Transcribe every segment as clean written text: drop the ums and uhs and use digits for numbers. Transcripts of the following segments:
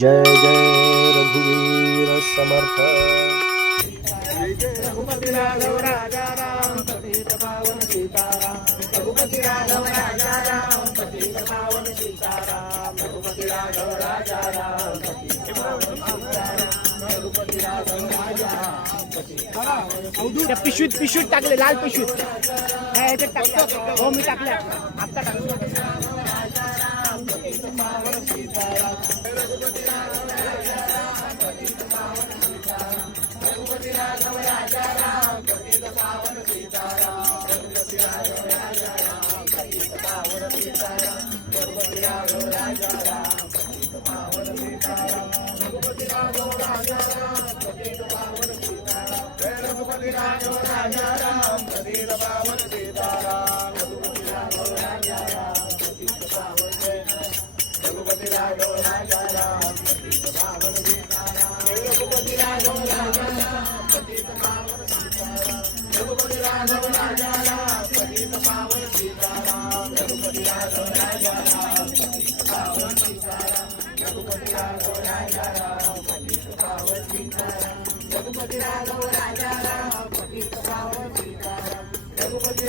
जय जय रघुवीर समर्थ। रघुपति राघव राजा राम पतित पावन सीताराम। रघुपति राघव राजा राम पतित पावन सीताराम। रघुपति राघव राजा राम पतित पावन सीताराम। रघुपति राघव राजा राम पिशवीत टाकले, लाल पिशवीत टाकले. हो मी टाकले आता टाकले. रघुपति राघव राजा राम पतित पावन सीताराम। रघुपति राघव राजा राम रघुपति राघव राजा राम पतित पावन सीताराम। रघुपति राघव राजा राम पतित पावन सीताराम। रघुपति राघव राजा राम पतित पावन सीताराम। रघुपति राघव राजा राम पतित पावन सीताराम। रघुपति राघव राजा राम पतित पावन सीताराम। रघुपति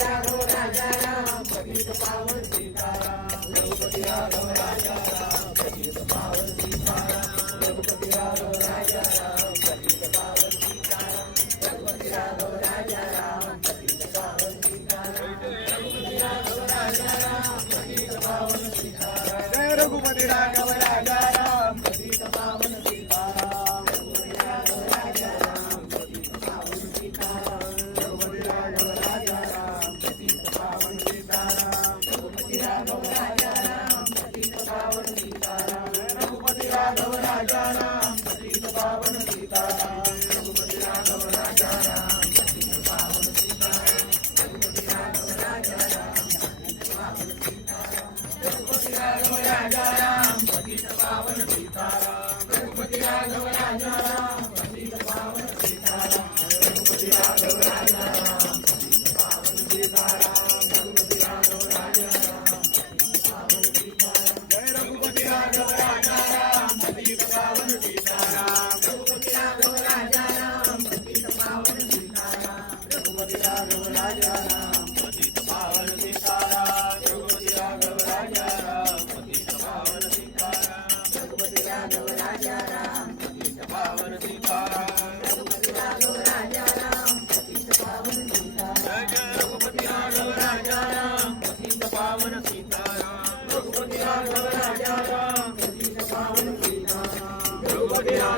राघव राजा राम पतित पावन सीताराम।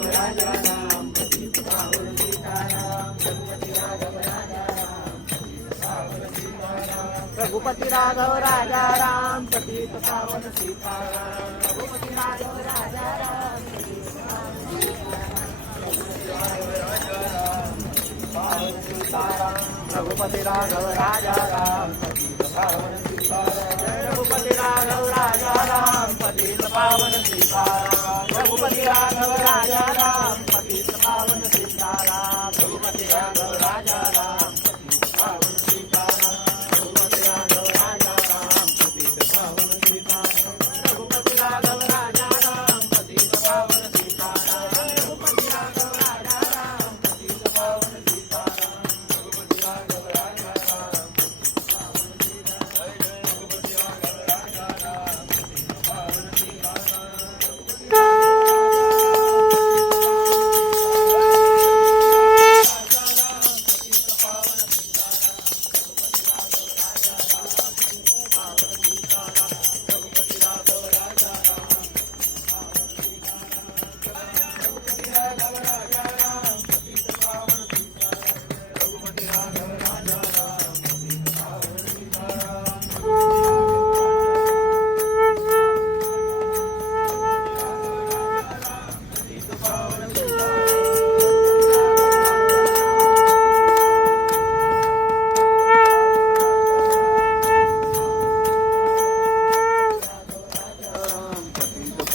रघुपति राघव राजा राम पतित पावन सीताराम। रघुपति राघव राजा राम पतित पावन सीताराम। रघुपति राघव राजा राम पतित पावन सीताराम।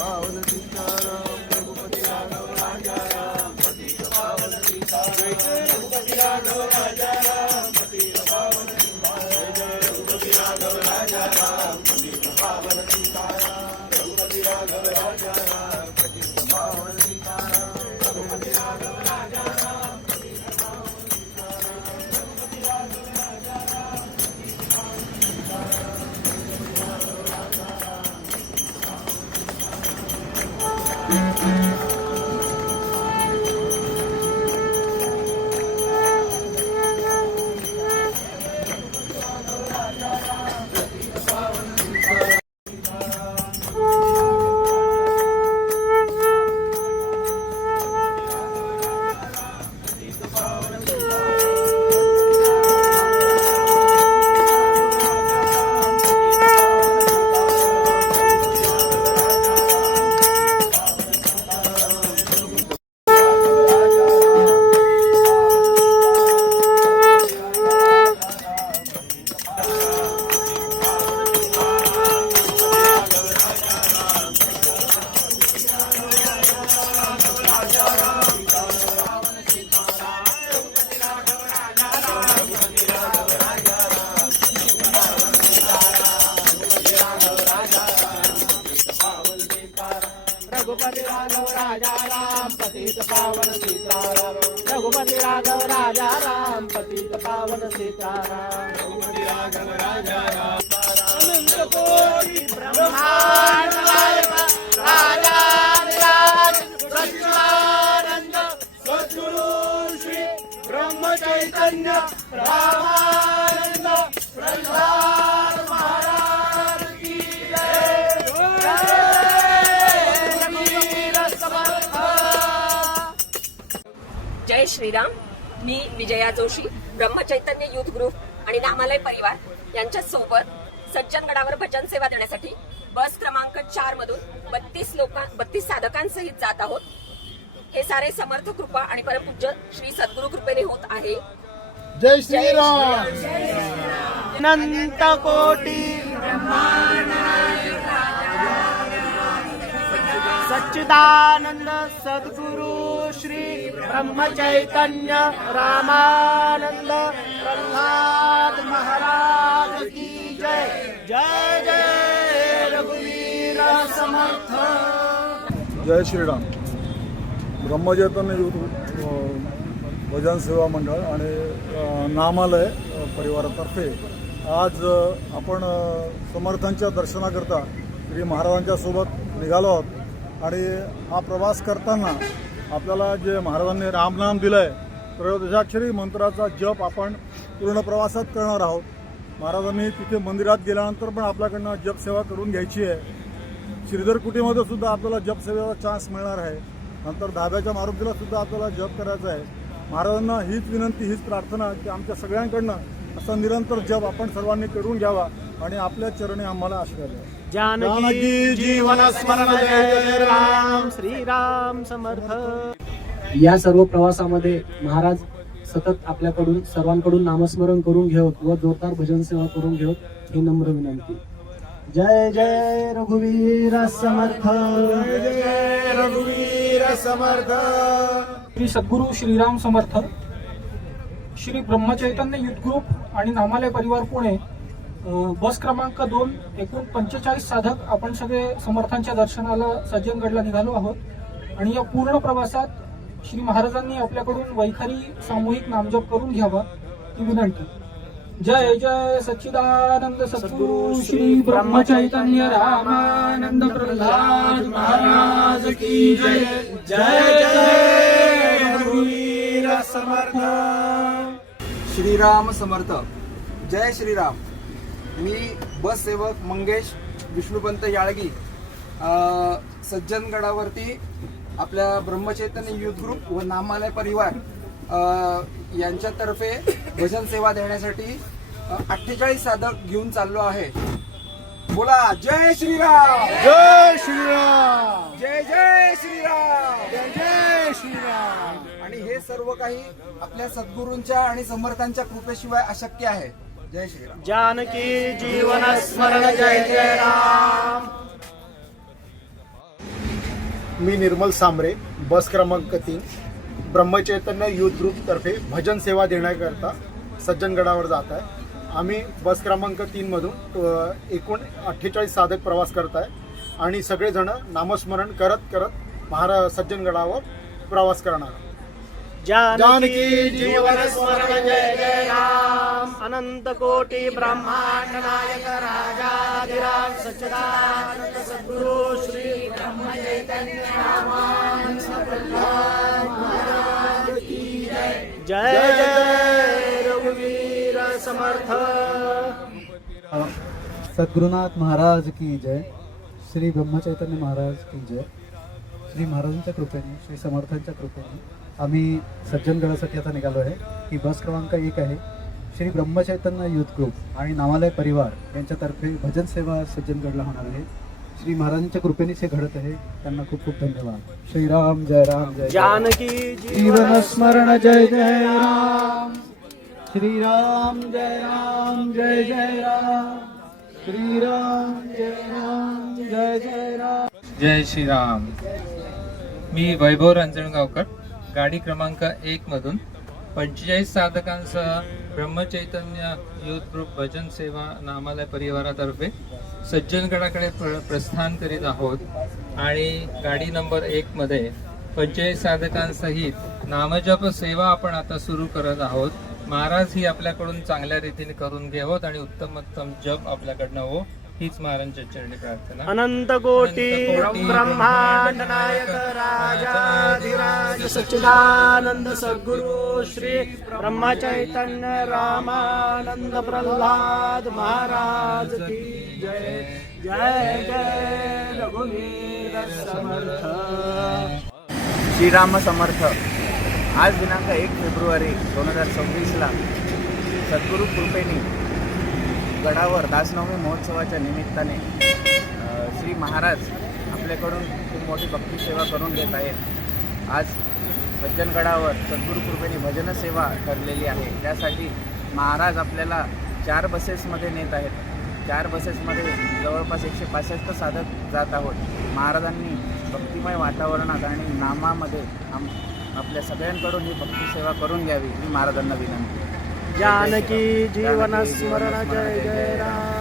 पावन सीताराम रघुपति राघव राजा राम पतित पावन सीताराम रघुपति राघव राजा राम पतित पावन सीताराम रघुपति राघव राजा राम पतित पावन सीताराम रघुपति राघव राजा राम पतित पावन सीताराम रघुपति राघव राजा राम पतित पावन सीताराम रघुपति राघव राजा राम पतित पावन रघुपति राघव राजा राम पतित पावन सीताराम रघुपति राघव राजा राम पतित पावन सीताराम रघुपति राघव राजा राम अनंत कोटि ब्रह्मांड नायक राजाधिराज सच्चिदानंद सद्गुरु श्री ब्रह्म चैतन्य रामानंद प्रल्हाद महाराज की जय। जय श्रीराम। मी विजया जोशी, ब्रह्मचैतन्य युथ ग्रुप आणि नामालय परिवार यांच्या सोबत सज्जनगडावर भजन सेवा देण्यासाठी बस क्रमांक 4 मधून 32 साधकांसहित जात आहोत। हे सारे समर्थ कृपा आणि परमपूज्य श्री सद्गुरु कृपेने होत आहे। जय श्रीराम। अनंत कोटि सच्चिदानंद सद्गुरु श्री ब्रह्म चैतन्य रामानंद प्रल्हाद महाराज की जय। जय जय रघुवीर समर्थ। जय श्रीराम। ब्रह्मचैतन्य युथ भजन सेवा मंडळ आणि नामालय परिवारातर्फे आज आपण समर्थांच्या दर्शनाकरता श्री महाराजांच्या सोबत निघालो आहोत आणि हा प्रवास करताना आपल्याला जे महाराजांनी रामनाम दिलं आहे त्रयोदशाक्षरी मंत्राचा जप आपण पूर्ण प्रवासात करणार आहोत। महाराजांनी तिथे मंदिरात गेल्यानंतर पण आपल्याकडनं जपसेवा करून घ्यायची आहे। श्रीधर कुटीमध्ये सुद्धा आपल्याला जपसेवेचा चान्स मिळणार आहे। नंतर धाब्याच्या मारुतीला सुद्धा आपल्याला जप करायचा आहे। महाराजांना हीच विनंती, हीच प्रार्थना की आमच्या सगळ्यांकडनं असा निरंतर जप आपण सर्वांनी करून घ्यावा आणि आपल्या चरणी आम्हाला आशीर्वाद द्यावा। जानकी जीवन स्मरण जय राम श्रीराम समर्थ। या सर्व प्रवासामध्ये महाराज सतत आपल्याकडून सर्वांकडून नामस्मरण करून घेत व जोरदार भजन सेवा करून घेत ही नम्र विनंती। जय जय रघुवीर समर्थ। जय जय रघुवीर समर्थ। श्री सद्गुरु श्रीराम समर्थ। श्री ब्रह्मचैतन्य युथ ग्रुप आणि नामालय परिवार पुणे बस क्रमांक 2 एकूण 45 साधक आपण सगळे समर्थांच्या दर्शनाला सज्जनगडला निघालो आहोत आणि या पूर्ण प्रवासात श्री महाराजांनी आपल्याकडून वैखरी सामूहिक नामजप करून घ्यावा ही विनंती। जय जय सच्चिदानंद सद्गुरु श्री ब्रह्मचैतन्य रामानंद प्रल्हाद महाराज की जय। जय जय रघुवीर समर्थ। श्रीराम समर्थ। जय श्रीराम। मी बस सेवक मंगेश विष्णुपंत याळगी सज्जनगडावरती आपल्या ब्रह्मचैतन्य युथ ग्रुप व नामालय परिवार यांच्यातर्फे भजन सेवा देण्यासाठी 48 साधक घेऊन चाललो आहे। बोला जय श्रीराम। जय श्रीराम। जय जय श्रीराम। जय जय श्रीराम। आणि हे सर्व काही आपल्या सद्गुरूंच्या आणि समर्थांच्या कृपेशिवाय अशक्य आहे। जय श्रीराम। जानकी जीवन स्मरण जय जय राम। मी निर्मल सांबरे, बस क्रमांक 3, ब्रह्मचैतन्य युथ ग्रुपतर्फे भजन सेवा देण्याकरता सज्जनगडावर जात आहे. आम्ही बस क्रमांक 3 मधून एकूण 48 साधक प्रवास करत आहे आणि सगळेजण नामस्मरण करत करत सज्जनगडावर प्रवास करणार. जानकी जीवन स्मरण जय जय राम. अनंत कोटी ब्रह्मांड नायक राजाधिराज सच्चिदानंद सद्गुरु श्री ब्रह्म चैतन्य रामानंद प्रल्हाद महाराज की जय. जय जय रघुवीर समर्थ. सद्गुरुनाथ महाराज की जय. श्री ब्रह्मचैतन्य महाराज की जय. श्री महाराजांच्या कृपेने, श्री समर्थांच्या कृपेने आम्ही सज्जनगडासाठी आता निघालो आहे. ही बस क्रमांक 1 आहे. श्री ब्रह्मचैतन्य युथ ग्रुप आणि नामालय परिवार यांच्यातर्फे भजन सेवा सज्जनगडला होणार आहे. श्री महाराजांच्या कृपेनेच हे घडत आहे. त्यांना खूप खूप धन्यवाद. श्रीराम जय राम जय जानकी जीवन स्मरण जय जय राम. श्रीराम जय राम जय जय राम. श्रीराम जय राम जय जय राम. जय श्रीराम. मी वैभव रांजणगावकर, गाडी क्रमांक 1 मधून 45 साधकांसह ब्रह्मचैतन्य युथ ग्रुप भजन सेवा नामालय परिवारातर्फे सज्जनगडाकडे प्रस्थान करीत आहोत आणि गाडी नंबर 1 मध्ये 45 साधकांसहित नामजप सेवा आपण आता सुरू करत आहोत. महाराज ही आपल्याकडून चांगल्या रीतीने करून घ्यावत आणि उत्तम जप आपल्याकडनं हो, हीच महाराजांच्या चरणी प्रार्थना. अनंत कोटी ब्रह्मांड नायक राजाधिराज सच्चिदानंद सद्गुरु श्री ब्रह्म चैतन्य रामानंद प्रल्हाद महाराज की जय. जय जय रघुवीर समर्थ. श्रीराम समर्थ. आज दिनांक 1 फेब्रुवारी 2026ला सद्गुरु कृपेने गडावर दासनवमी महोत्सवाच्या निमित्ताने श्री महाराज आपल्याकडून खूप मोठी भक्ती सेवा करून घेत आहेत. आज सज्जनगडावर सद्गुरु कृपेने भजन सेवा ठरलेली आहे. त्यासाठी महाराज आपल्याला 4 बसेसमध्ये नेत आहेत. 4 बसेसमध्ये जवळपास 165 साधक जात आहोत. महाराजांनी भक्तिमय वातावरणात आणि नामामध्ये आपल्या सगळ्यांकडून ही भक्ती सेवा करून घ्यावी ही महाराजांना विनंती. जानकी जीवन स्मरण जय जय राम.